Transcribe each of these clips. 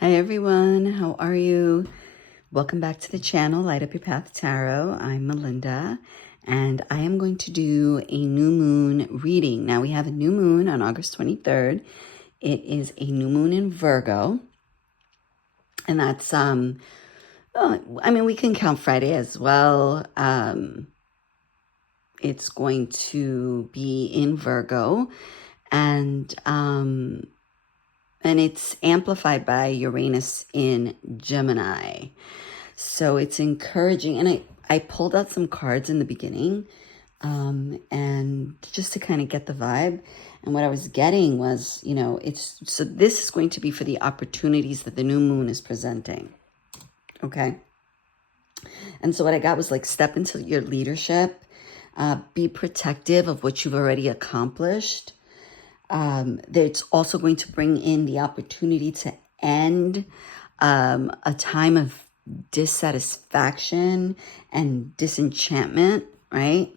Hi everyone, how are you? Welcome back to the channel, Light Up Your Path Tarot. I'm Melinda, and I am going to do a new moon reading. Now we have a new moon on August 23rd. It is a new moon in Virgo, and that's, we can count Friday as well. It's going to be in Virgo, and it's amplified by Uranus in Gemini. So it's encouraging. And I pulled out some cards in the beginning and just to kind of get the vibe. And what I was getting was, so this is going to be for the opportunities that the new moon is presenting. Okay. And so what I got was like, step into your leadership, be protective of what you've already accomplished. It's also going to bring in the opportunity to end a time of dissatisfaction and disenchantment, right?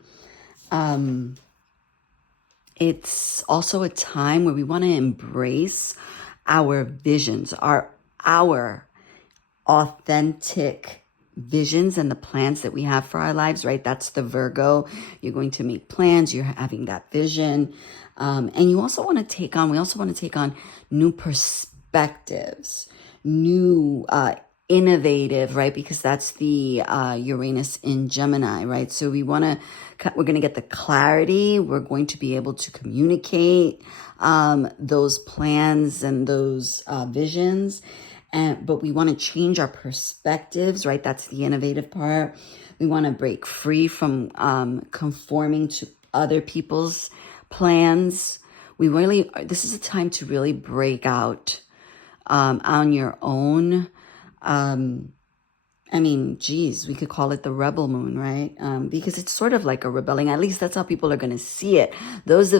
It's also a time where we want to embrace our visions, our authentic visions and the plans that we have for our lives, right? That's the Virgo. You're going to make plans. You're having that vision. And we also want to take on new perspectives, new, innovative, right? Because that's the Uranus in Gemini, right? So we're going to get the clarity. We're going to be able to communicate those plans and those visions. But we want to change our perspectives, right? That's the innovative part. We want to break free from conforming to other people's plans. This is a time to really break out on your own. We could call it the rebel moon, right? Because it's sort of like a rebelling. At least that's how people are going to see it. Those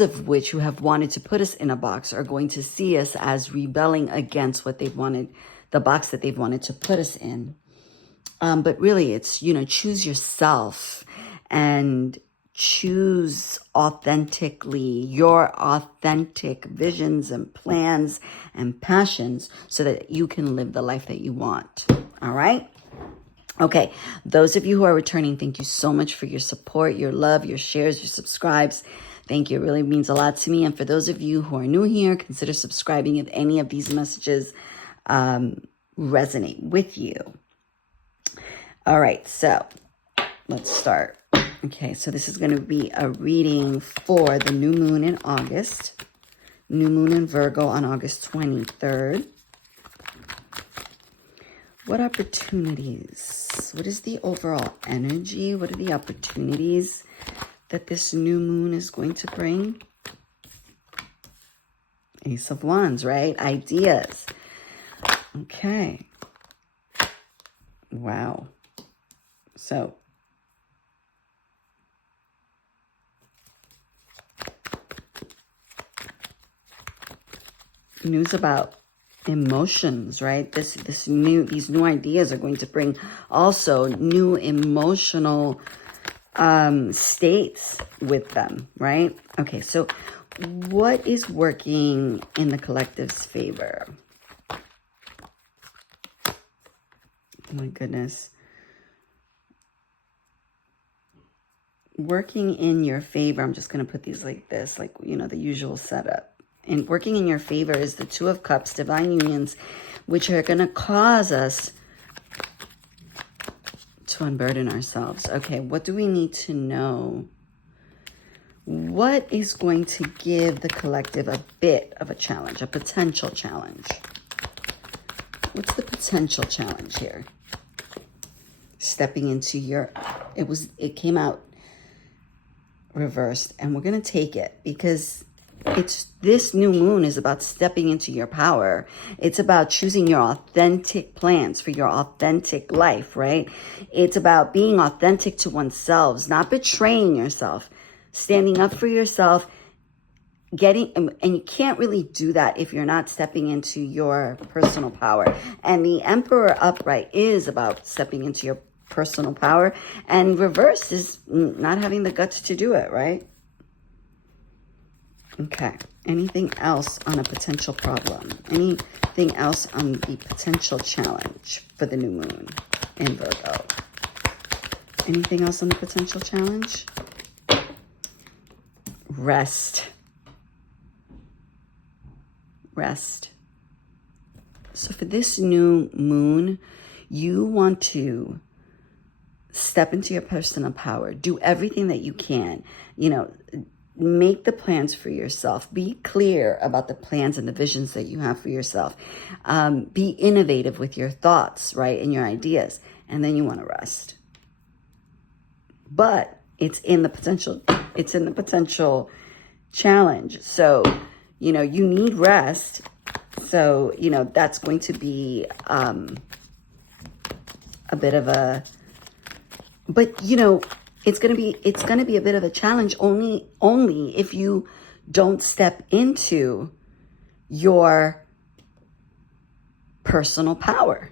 of which who have wanted to put us in a box are going to see us as rebelling against what they've wanted, the box that they've wanted to put us in. But really it's, choose yourself and choose authentically your authentic visions and plans and passions so that you can live the life that you want. All right. Okay. Those of you who are returning, thank you so much for your support, your love, your shares, your subscribes. Thank you. It really means a lot to me. And for those of you who are new here, consider subscribing if any of these messages resonate with you. All right. So let's start. Okay, so this is going to be a reading for the new moon in August. New moon in Virgo on August 23rd. What opportunities? What is the overall energy? What are the opportunities that this new moon is going to bring? Ace of Wands, right? Ideas. Okay. Wow. So news about emotions, right? These new ideas are going to bring also new emotional states with them, right? Okay, so what is working in the collective's favor? Oh my goodness. Working in your favor, I'm just going to put these like this, like, the usual setup. And working in your favor is the Two of Cups, divine unions, which are going to cause us to unburden ourselves. Okay, what do we need to know? What is going to give the collective a bit of a challenge, a potential challenge? What's the potential challenge here? Stepping into your, it came out reversed, and we're going to take it because this new moon is about stepping into your power. It's about choosing your authentic plans for your authentic life, right? It's about being authentic to oneself, not betraying yourself, standing up for yourself, and you can't really do that if you're not stepping into your personal power. And the Emperor upright is about stepping into your personal power, and reverse is not having the guts to do it, right? Okay. Anything else on a potential problem? Anything else on the potential challenge for the new moon in Virgo? Anything else on the potential challenge? Rest. Rest. So for this new moon, you want to step into your personal power. Do everything that you can. You know, make the plans for yourself. Be clear about the plans and the visions that you have for yourself. Be innovative with your thoughts, right, and your ideas. And then you want to rest. But it's in the potential challenge. So, you know, you need rest. So, you know, that's going to be a bit of a, but you know, it's going to be a bit of a challenge only if you don't step into your personal power.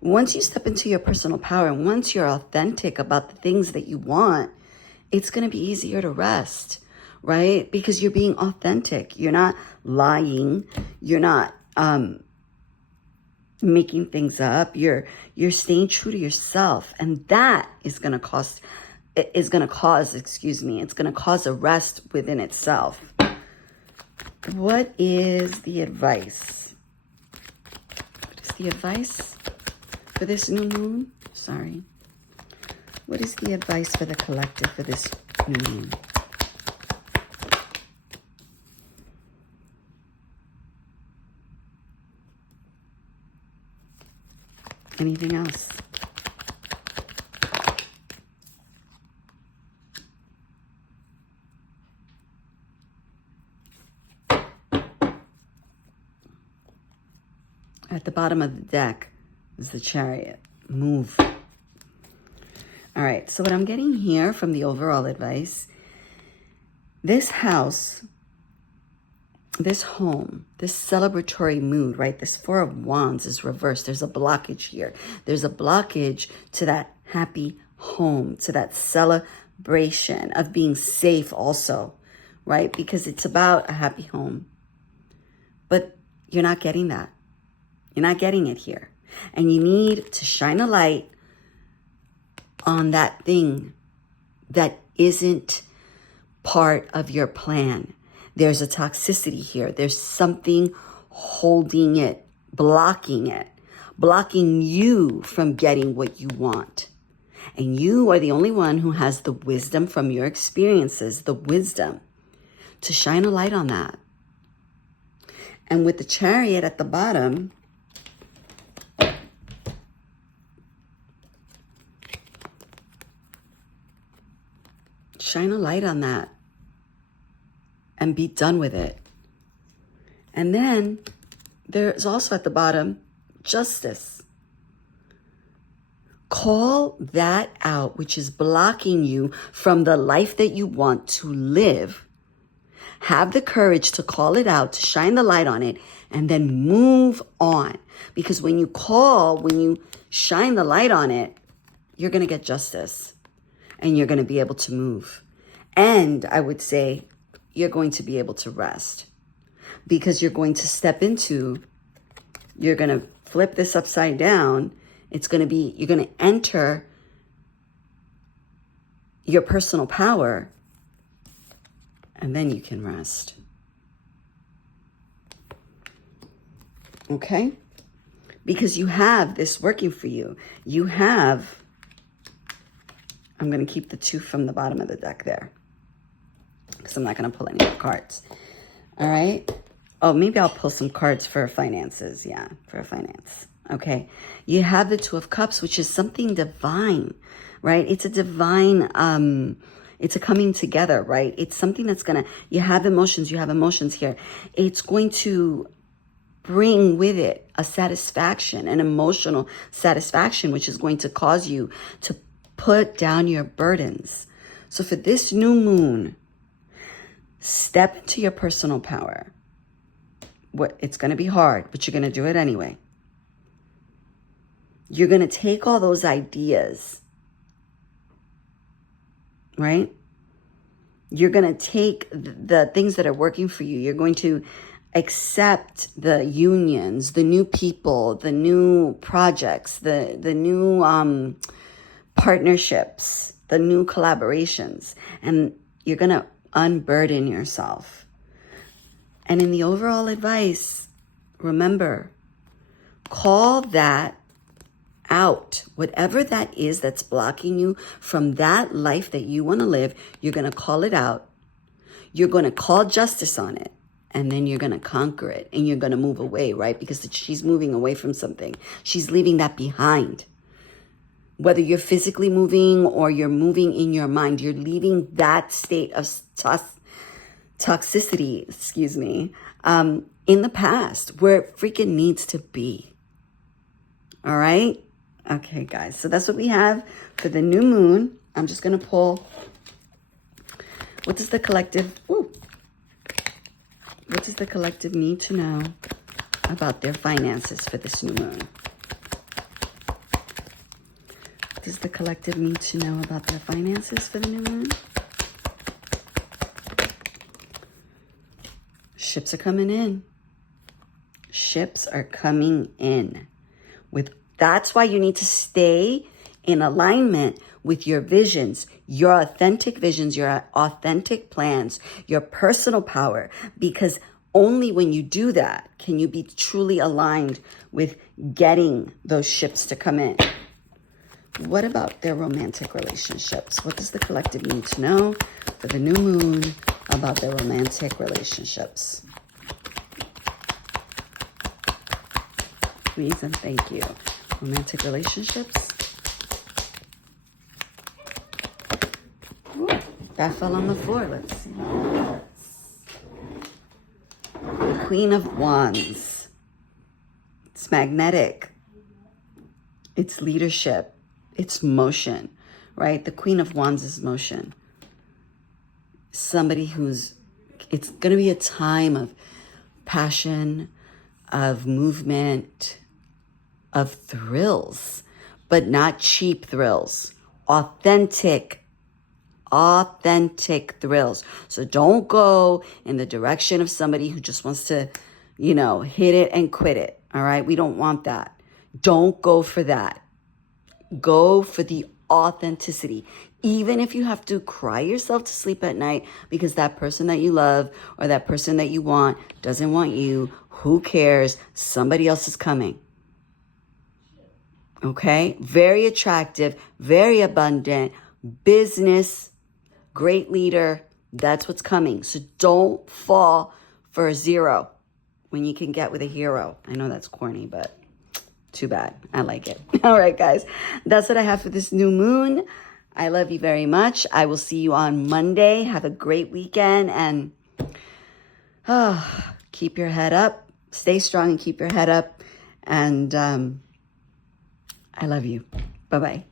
Once you step into your personal power and once you're authentic about the things that you want, it's going to be easier to rest, right? Because you're being authentic. You're not lying. You're not making things up. You're staying true to yourself. And that is going to cause it's going to cause a rest within itself. What is the advice? What is the advice for this new moon? Sorry. What is the advice for the collective for this new moon? Anything else? At the bottom of the deck is the Chariot. Move. All right, so what I'm getting here from the overall advice, this house, this home, this celebratory mood, right? This Four of Wands is reversed. There's a blockage here. There's a blockage to that happy home, to that celebration of being safe also, right? Because it's about a happy home. But you're not getting that. You're not getting it here. And you need to shine a light on that thing that isn't part of your plan. There's a toxicity here. There's something holding it, blocking you from getting what you want. And you are the only one who has the wisdom from your experiences, the wisdom to shine a light on that. And with the Chariot at the bottom, shine a light on that and be done with it. And then there's also at the bottom, justice. Call that out, which is blocking you from the life that you want to live. Have the courage to call it out, to shine the light on it, and then move on. Because when you shine the light on it, you're going to get justice. And you're going to be able to move. And I would say you're going to be able to rest. Because you're going to you're going to flip this upside down. You're going to enter your personal power. And then you can rest. Okay? Because you have this working for you. I'm going to keep the 2 from the bottom of the deck there. Because I'm not going to pull any more cards. All right? Oh, maybe I'll pull some cards for finances. Yeah, for finance. Okay. You have the 2 of Cups, which is something divine, right? It's a divine, it's a coming together, right? It's something that's going to, you have emotions here. It's going to bring with it a satisfaction, an emotional satisfaction, which is going to cause you to put down your burdens. So for this new moon, step into your personal power. It's going to be hard, but you're going to do it anyway. You're going to take all those ideas, right? You're going to take the things that are working for you. You're going to accept the unions, the new people, the new projects, the new partnerships, the new collaborations, and you're going to unburden yourself. And in the overall advice, remember, call that out. Whatever that is that's blocking you from that life that you want to live, you're going to call it out. You're going to call justice on it. And then you're going to conquer it. And you're going to move away, right? Because she's moving away from something. She's leaving that behind. Whether you're physically moving or you're moving in your mind, you're leaving that state of toxicity, in the past where it freaking needs to be. All right? Okay, guys. So that's what we have for the new moon. I'm just going to pull. What does the collective need to know about their finances for this new moon? What does the collective need to know about their finances for the new moon? Ships are coming in. Ships are coming in. That's why you need to stay in alignment with your visions, your authentic visions, your authentic plans, your personal power, because only when you do that can you be truly aligned with getting those ships to come in. What about their romantic relationships? What does the collective need to know for the new moon about their romantic relationships? Please and thank you. Romantic relationships. Ooh, that fell on the floor. Let's see. The Queen of Wands. It's magnetic. It's leadership. It's motion, right? The Queen of Wands is motion. Somebody it's going to be a time of passion, of movement, of thrills, but not cheap thrills. Authentic thrills. So don't go in the direction of somebody who just wants to, hit it and quit it. All right? We don't want that. Don't go for that. Go for the authenticity. Even if you have to cry yourself to sleep at night because that person that you love or that person that you want doesn't want you, who cares? Somebody else is coming. Okay? Very attractive, very abundant, business, great leader. That's what's coming. So don't fall for a zero when you can get with a hero. I know that's corny, but too bad. I like it. All right, guys. That's what I have for this new moon. I love you very much. I will see you on Monday. Have a great weekend and keep your head up. Stay strong and keep your head up. And I love you. Bye-bye.